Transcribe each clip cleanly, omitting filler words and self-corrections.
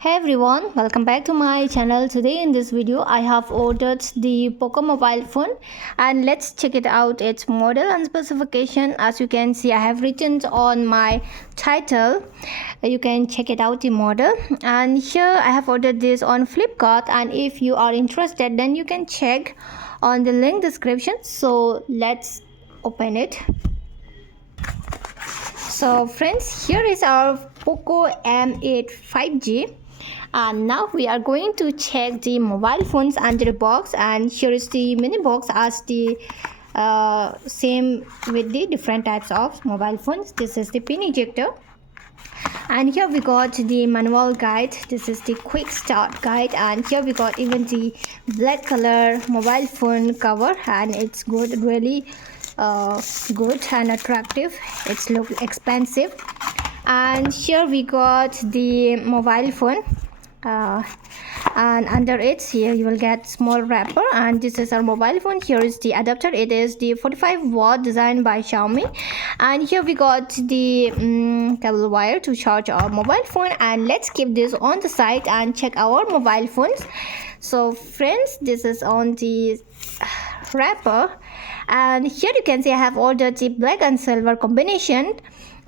Hey everyone, welcome back to my channel. Today in this video I have ordered the POCO mobile phone and let's check it out, its model and specification. As you can see, I have written on my title. You can check it out, the model. And here I have ordered this on Flipkart, and if you are interested then you can check on the link description. So let's open it. So friends, here is our POCO M8 5G. And now we are going to check the mobile phones under the box, and here is the mini box as the same with the different types of mobile phones. This is the pin ejector, and here we got the manual guide. This is the quick start guide, and here we got even the black color mobile phone cover, and it's good, really good and attractive. It's look expensive. And here we got the mobile phone, and under it here you will get small wrapper, and this is our mobile phone. Here is the adapter. It is the 45-watt designed by Xiaomi, and here we got the cable wire to charge our mobile phone. And let's keep this on the side and check our mobile phones. So friends, this is on the wrapper, and here you can see I have ordered the black and silver combination,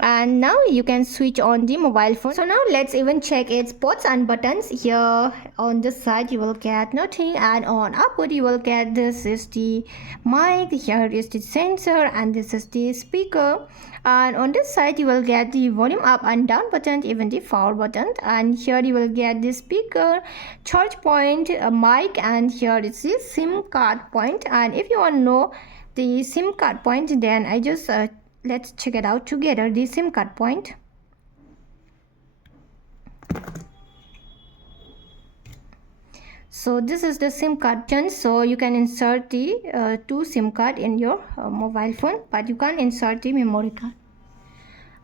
and now you can switch on the mobile phone. So now let's even check its ports and buttons. Here on this side you will get nothing, and on upward you will get, this is the mic, here is the sensor, and this is the speaker. And on this side you will get the volume up and down button, even the power button. And here you will get the speaker, charge point, a mic, and here is the SIM card point. And if you want to know the SIM card point, then I just let's check it out together, the SIM card point. So this is the SIM card button. So you can insert the two SIM card in your mobile phone, but you can't insert the memory card.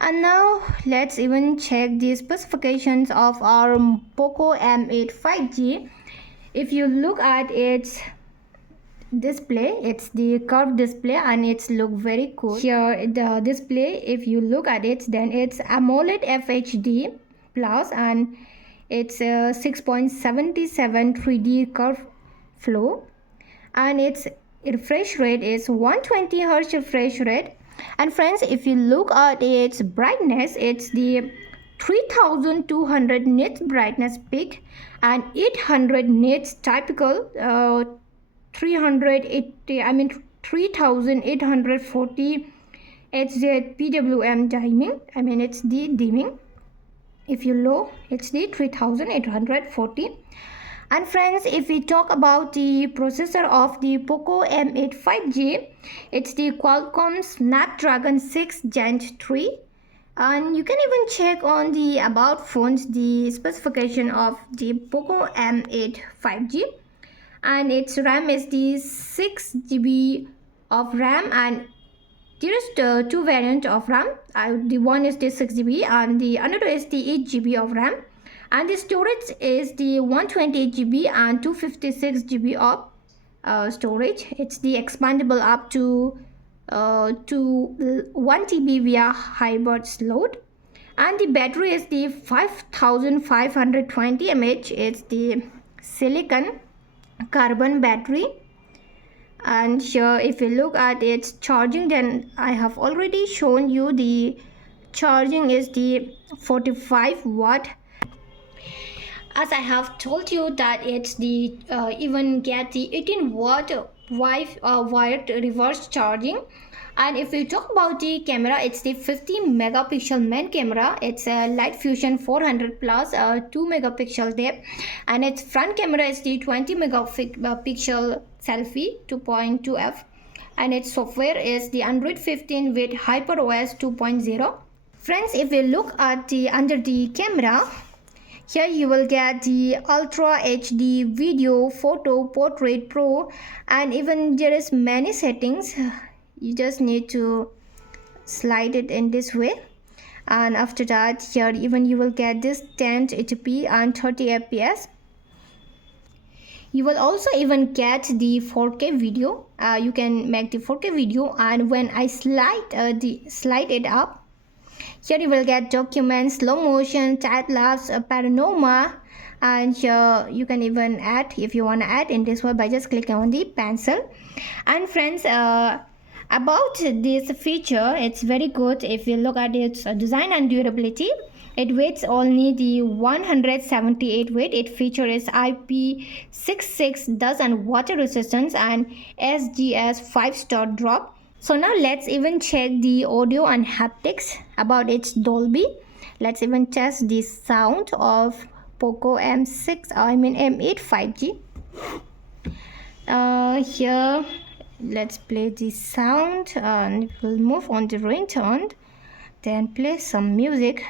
And now let's even check the specifications of our POCO M8 5G. If you look at its display, it's the curved display, and it's look very cool. Here the display, if you look at it, then it's AMOLED FHD plus, and it's 6.77 3D curve flow, and its refresh rate is 120 Hz refresh rate. And friends, if you look at its brightness, it's the 3200 nits brightness peak and 800 nits typical, 3840 HZ PWM dimming. It's the dimming. If you low, it's the 3840. And friends, if we talk about the processor of the POCO M8 5G, it's the Qualcomm Snapdragon 6 Gen 3. And you can even check on the about phones the specification of the POCO M8 5G. And its RAM is the 6 GB of RAM, and there is two variants of RAM. The one is the 6 GB and the another is the 8 GB of RAM. And the storage is the 128 GB and 256 GB of storage. It's the expandable up to 1 TB via hybrid slot. And the battery is the 5520 mAh. It's the silicon carbon battery. And here if you look at its charging, then I have already shown you the charging is the 45-watt. As I have told you that it's the even get the 18-watt wired reverse charging. And if we talk about the camera, it's the 50 megapixel main camera. It's a light fusion 400 plus 2 megapixel depth, and its front camera is the 20 megapixel selfie 2.2f, and its software is the Android 15 with HyperOS 2.0. Friends, if we look at the under the camera, here you will get the Ultra HD video, photo, portrait, pro, and even there is many settings. You just need to slide it in this way, and after that here even you will get this 1080p and 30 fps. You will also even get the 4K video. You can make the 4K video, and when I slide it up, Here you will get documents, slow motion, time lapse, panorama, and here you can even add if you want to add in this one by just clicking on the pencil. And friends, about this feature, it's very good. If you look at its design and durability, it weighs only the 178 weight. It features IP66 dust and water resistance and SGS 5-star drop. So now let's even check the audio and haptics about its Dolby. Let's even test the sound of POCO M8 5G. Here let's play the sound and we'll move on the ringtone, then play some music.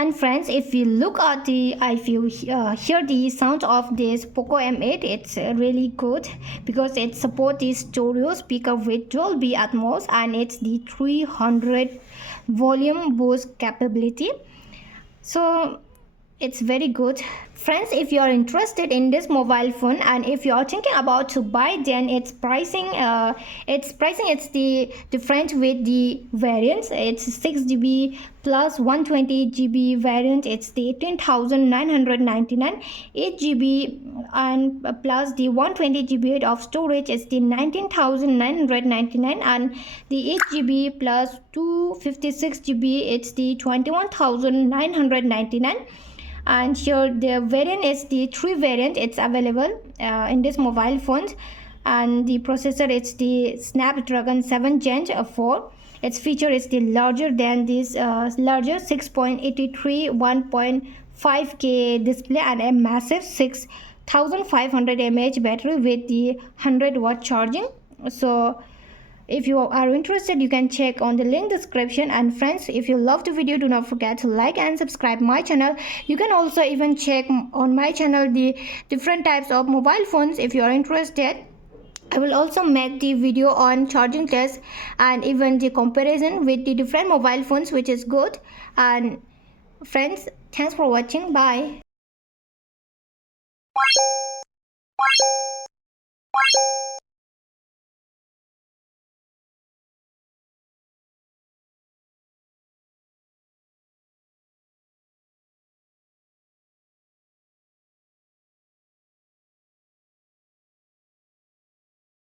And friends, if you look at if you hear the sound of this POCO M8, it's really good because it supports the stereo speaker with Dolby Atmos and it's the 300 volume boost capability. So it's very good. Friends, if you are interested in this mobile phone and if you are thinking about to buy, then its pricing it's the different with the variants. It's 6GB plus 120GB variant, it's the 18,999. 8GB and plus the 120GB of storage is the 19,999, and the 8GB plus 256GB it's the 21,999. And here the variant is the 3 variant. It's available in this mobile phones, and the processor is the Snapdragon 7 Gen 4. Its feature is the larger than this larger 6.83 1.5K display and a massive 6500 mAh battery with the 100-watt charging. So if you are interested, you can check on the link description. And friends, if you love the video, do not forget to like and subscribe my channel. You can also even check on my channel the different types of mobile phones if you are interested. I will also make the video on charging test and even the comparison with the different mobile phones, which is good. And friends, thanks for watching. Bye.